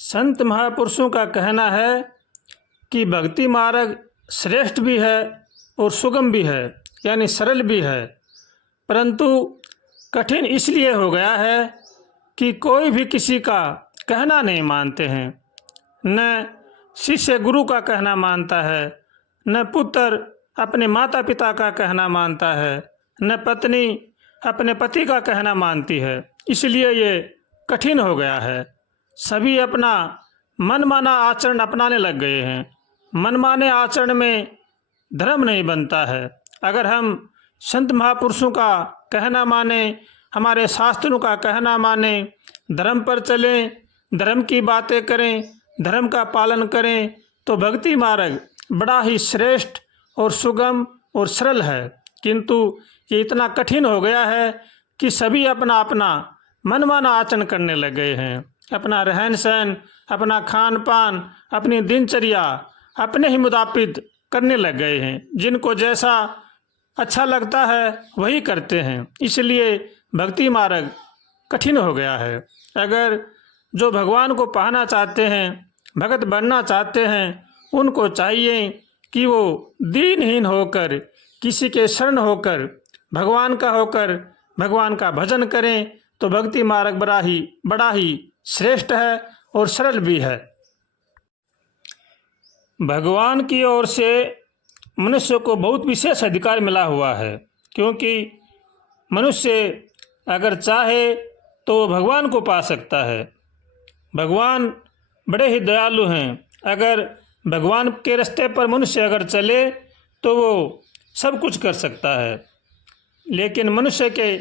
संत महापुरुषों का कहना है कि भक्ति मार्ग श्रेष्ठ भी है और सुगम भी है, यानी सरल भी है, परंतु कठिन इसलिए हो गया है कि कोई भी किसी का कहना नहीं मानते हैं। न शिष्य गुरु का कहना मानता है, न पुत्र अपने माता पिता का कहना मानता है, न पत्नी अपने पति का कहना मानती है। इसलिए ये कठिन हो गया है। सभी अपना मनमाना आचरण अपनाने लग गए हैं। मनमाने आचरण में धर्म नहीं बनता है। अगर हम संत महापुरुषों का कहना माने, हमारे शास्त्रों का कहना माने, धर्म पर चलें, धर्म की बातें करें, धर्म का पालन करें, तो भक्ति मार्ग बड़ा ही श्रेष्ठ और सुगम और सरल है। किंतु ये इतना कठिन हो गया है कि सभी अपना अपना मनमाना आचरण करने लग गए हैं। अपना रहन सहन, अपना खान पान, अपनी दिनचर्या अपने ही मुताबिक करने लग गए हैं। जिनको जैसा अच्छा लगता है वही करते हैं। इसलिए भक्ति मार्ग कठिन हो गया है। अगर जो भगवान को पाना चाहते हैं, भगत बनना चाहते हैं, उनको चाहिए कि वो दीनहीन होकर, किसी के शरण होकर, भगवान का होकर भगवान का भजन करें, तो भक्ति मार्ग बड़ा ही श्रेष्ठ है और सरल भी है। भगवान की ओर से मनुष्य को बहुत विशेष अधिकार मिला हुआ है, क्योंकि मनुष्य अगर चाहे तो भगवान को पा सकता है। भगवान बड़े ही दयालु हैं। अगर भगवान के रास्ते पर मनुष्य अगर चले तो वो सब कुछ कर सकता है। लेकिन मनुष्य के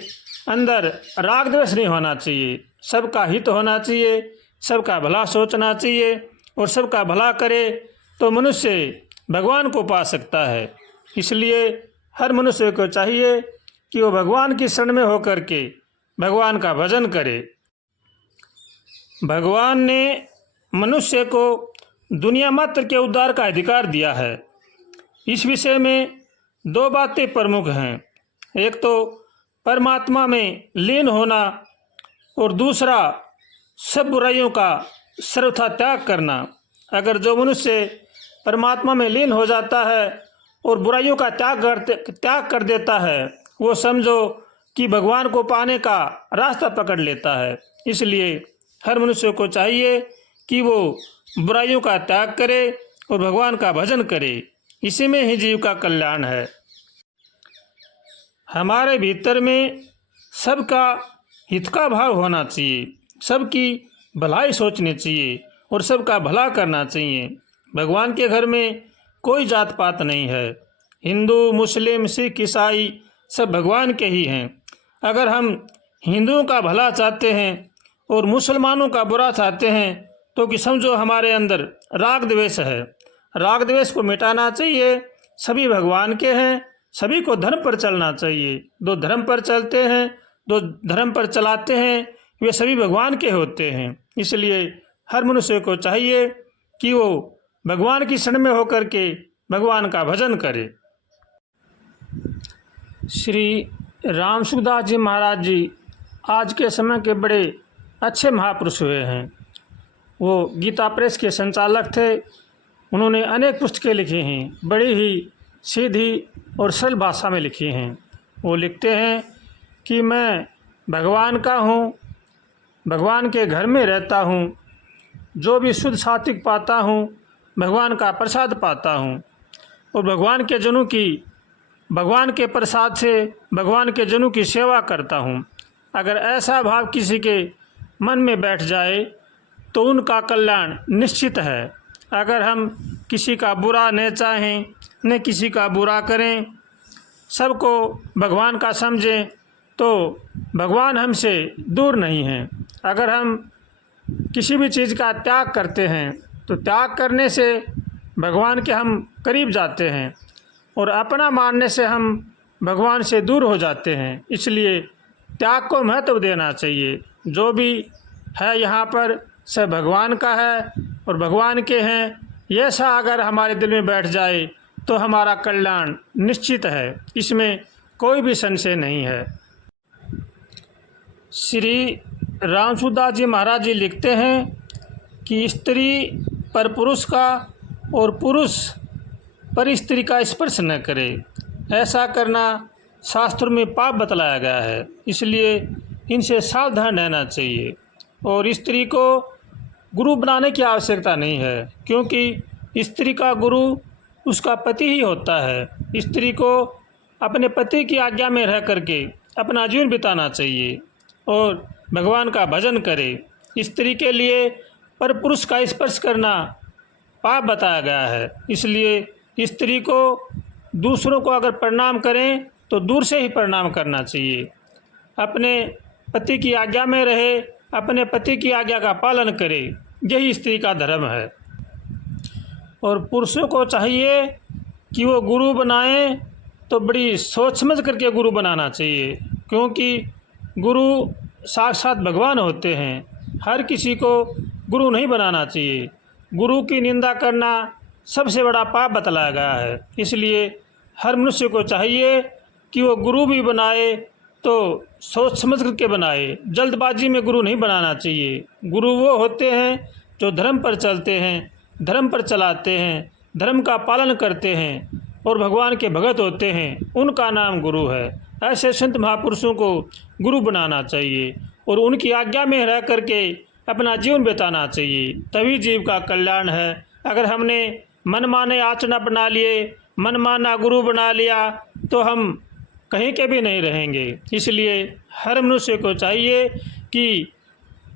अंदर राग द्वेष नहीं होना चाहिए। सबका हित होना चाहिए, सबका भला सोचना चाहिए, और सबका भला करे तो मनुष्य भगवान को पा सकता है। इसलिए हर मनुष्य को चाहिए कि वो भगवान की शरण में होकर के भगवान का भजन करे। भगवान ने मनुष्य को दुनिया मात्र के उद्धार का अधिकार दिया है। इस विषय में दो बातें प्रमुख हैं। एक तो परमात्मा में लीन होना, और दूसरा सब बुराइयों का सर्वथा त्याग करना। अगर जो मनुष्य परमात्मा में लीन हो जाता है और बुराइयों का त्याग कर देता है, वो समझो कि भगवान को पाने का रास्ता पकड़ लेता है। इसलिए हर मनुष्य को चाहिए कि वो बुराइयों का त्याग करे और भगवान का भजन करे। इसी में ही जीव का कल्याण है। हमारे भीतर में सबका हित का भाव होना चाहिए, सबकी भलाई सोचनी चाहिए और सबका भला करना चाहिए। भगवान के घर में कोई जात पात नहीं है। हिंदू, मुस्लिम, सिख, ईसाई सब भगवान के ही हैं। अगर हम हिंदुओं का भला चाहते हैं और मुसलमानों का बुरा चाहते हैं तो कि समझो हमारे अंदर राग द्वेष है। राग द्वेष को मिटाना चाहिए। सभी भगवान के हैं, सभी को धर्म पर चलना चाहिए। जो धर्म पर चलते हैं, जो धर्म पर चलाते हैं, वे सभी भगवान के होते हैं। इसलिए हर मनुष्य को चाहिए कि वो भगवान की शरण में होकर के भगवान का भजन करे। श्री राम सुखदास जी महाराज जी आज के समय के बड़े अच्छे महापुरुष हुए हैं। वो गीता प्रेस के संचालक थे। उन्होंने अनेक पुस्तकें लिखी हैं, बड़ी ही सीधी और सरल भाषा में लिखी हैं। वो लिखते हैं कि मैं भगवान का हूँ, भगवान के घर में रहता हूँ, जो भी शुद्ध सात्विक पाता हूँ भगवान का प्रसाद पाता हूँ, और भगवान के प्रसाद से भगवान के जनों की सेवा करता हूँ। अगर ऐसा भाव किसी के मन में बैठ जाए तो उनका कल्याण निश्चित है। अगर हम किसी का बुरा न चाहें, न किसी का बुरा करें, सबको भगवान का समझें, तो भगवान हमसे दूर नहीं हैं। अगर हम किसी भी चीज़ का त्याग करते हैं तो त्याग करने से भगवान के हम करीब जाते हैं, और अपना मानने से हम भगवान से दूर हो जाते हैं। इसलिए त्याग को महत्व देना चाहिए। जो भी है यहाँ पर सब भगवान का है और भगवान के हैं। ये सा अगर हमारे दिल में बैठ जाए तो हमारा कल्याण निश्चित है, इसमें कोई भी संशय नहीं है। श्री राम सुखदास जी महाराज जी लिखते हैं कि स्त्री पर पुरुष का और पुरुष पर स्त्री का स्पर्श न करे। ऐसा करना शास्त्रों में पाप बतलाया गया है, इसलिए इनसे सावधान रहना चाहिए। और स्त्री को गुरु बनाने की आवश्यकता नहीं है, क्योंकि स्त्री का गुरु उसका पति ही होता है। स्त्री को अपने पति की आज्ञा में रह करके अपना जीवन बिताना चाहिए और भगवान का भजन करे। स्त्री के लिए पर पुरुष का स्पर्श करना पाप बताया गया है, इसलिए स्त्री को दूसरों को अगर प्रणाम करें तो दूर से ही प्रणाम करना चाहिए। अपने पति की आज्ञा में रहे, अपने पति की आज्ञा का पालन करे, यही स्त्री का धर्म है। और पुरुषों को चाहिए कि वो गुरु बनाएं तो बड़ी सोच समझ करके गुरु बनाना चाहिए, क्योंकि गुरु साक्षात भगवान होते हैं। हर किसी को गुरु नहीं बनाना चाहिए। गुरु की निंदा करना सबसे बड़ा पाप बतलाया गया है, इसलिए हर मनुष्य को चाहिए कि वो गुरु भी बनाए तो सोच समझ करके बनाए। जल्दबाजी में गुरु नहीं बनाना चाहिए। गुरु वो होते हैं जो धर्म पर चलते हैं, धर्म पर चलाते हैं, धर्म का पालन करते हैं और भगवान के भगत होते हैं, उनका नाम गुरु है। ऐसे संत महापुरुषों को गुरु बनाना चाहिए और उनकी आज्ञा में रह करके अपना जीवन बिताना चाहिए, तभी जीव का कल्याण है। अगर हमने मनमाने आचरण अपना लिए, मनमाना गुरु बना लिया, तो हम कहीं के भी नहीं रहेंगे। इसलिए हर मनुष्य को चाहिए कि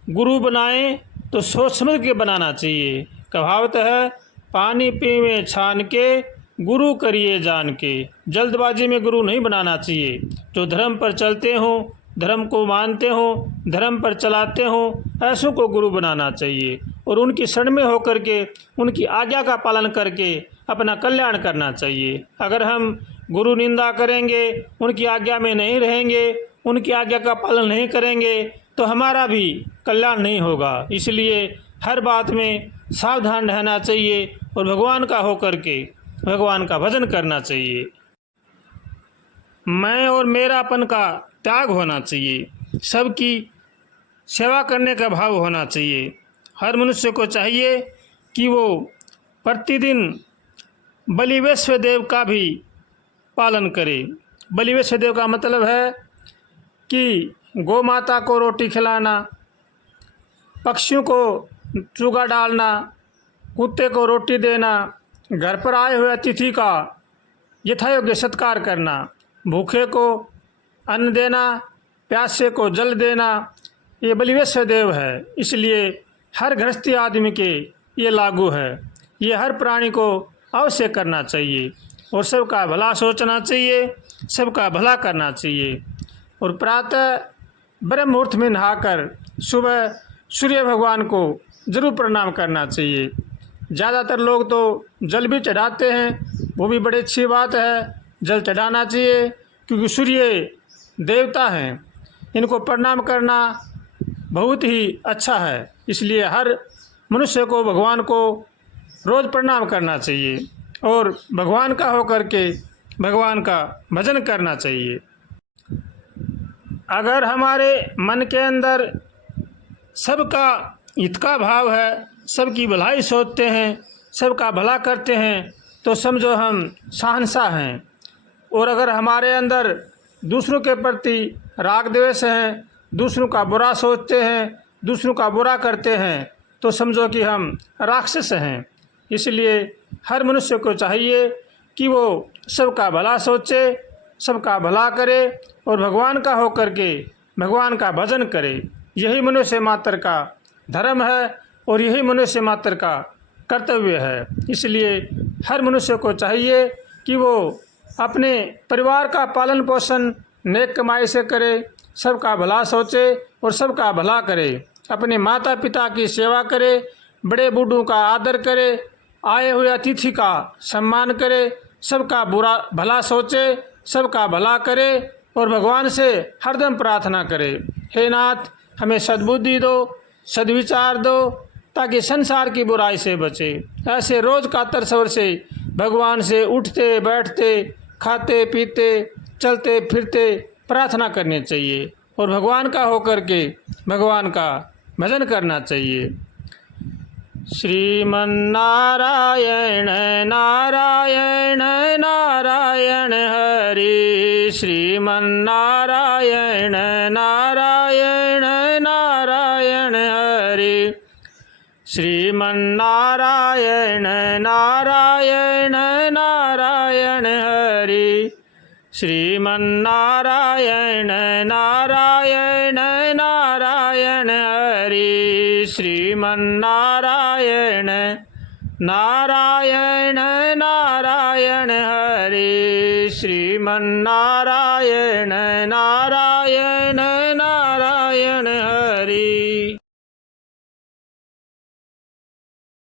गुरु बनाएं तो सोच समझ के बनाना चाहिए। कहावत है, पानी पीवे छान के, गुरु करिए जान के। जल्दबाजी में गुरु नहीं बनाना चाहिए। जो धर्म पर चलते हों, धर्म को मानते हों, धर्म पर चलाते हों, ऐसों को गुरु बनाना चाहिए और उनकी शरण में होकर के उनकी आज्ञा का पालन करके अपना कल्याण करना चाहिए। अगर हम गुरु निंदा करेंगे, उनकी आज्ञा में नहीं रहेंगे, उनकी आज्ञा का पालन नहीं करेंगे, तो हमारा भी कल्याण नहीं होगा। इसलिए हर बात में सावधान रहना चाहिए और भगवान का होकर के भगवान का भजन करना चाहिए। मैं और मेरापन का त्याग होना चाहिए। सबकी सेवा करने का भाव होना चाहिए। हर मनुष्य को चाहिए कि वो प्रतिदिन बलि वैश्व देव का भी पालन करे। बलि वैश्व देव का मतलब है कि गौ माता को रोटी खिलाना, पक्षियों को चूगा डालना, कुत्ते को रोटी देना, घर पर आए हुए अतिथि का यथायोग्य सत्कार करना, भूखे को अन्न देना, प्यासे को जल देना, ये बलि वैश्व देव है। इसलिए हर गृहस्थी आदमी के ये लागू है। ये हर प्राणी को अवश्य करना चाहिए और सबका भला सोचना चाहिए, सबका भला करना चाहिए। और प्रातः ब्रह्म मुहूर्त में नहाकर सुबह सूर्य भगवान को जरूर प्रणाम करना चाहिए। ज़्यादातर लोग तो जल भी चढ़ाते हैं, वो भी बड़ी अच्छी बात है। जल चढ़ाना चाहिए, क्योंकि सूर्य देवता हैं, इनको प्रणाम करना बहुत ही अच्छा है। इसलिए हर मनुष्य को भगवान को रोज़ प्रणाम करना चाहिए और भगवान का होकर के भगवान का भजन करना चाहिए। अगर हमारे मन के अंदर सबका हित का भाव है, सबकी भलाई सोचते हैं, सबका भला करते हैं, तो समझो हम शहंशाह हैं। और अगर हमारे अंदर दूसरों के प्रति राग द्वेष है, दूसरों का बुरा सोचते हैं, दूसरों का बुरा करते हैं, तो समझो कि हम राक्षस हैं। इसलिए हर मनुष्य को चाहिए कि वो सबका भला सोचे, सबका भला करे और भगवान का होकर के भगवान का भजन करे। यही मनुष्य मात्र का धर्म है और यही मनुष्य मात्र का कर्तव्य है। इसलिए हर मनुष्य को चाहिए कि वो अपने परिवार का पालन पोषण नेक कमाई से करे, सबका भला सोचे और सबका भला करे। अपने माता पिता की सेवा करे, बड़े बूढ़ों का आदर करे, आए हुए अतिथि का सम्मान करे, सबका बुरा भला सोचे, सबका भला करे और भगवान से हरदम प्रार्थना करे, हे नाथ हमें सद्बुद्धि दो, सद्विचार दो, ताकि संसार की बुराई से बचे। ऐसे रोज़ कातर सवर से भगवान से उठते बैठते, खाते पीते, चलते फिरते प्रार्थना करनी चाहिए और भगवान का होकर के भगवान का भजन करना चाहिए। श्रीमन्नारायण नारायण नारायण हरि श्रीमन्नारायण नारायण नारायण हरि श्रीमन्नारायण नारायण नारायण हरि श्रीमन्नारायण नारायण नारायण हरि श्रीमन्नारायण नारायण नारायण हरि श्रीमन्नारायण नारायण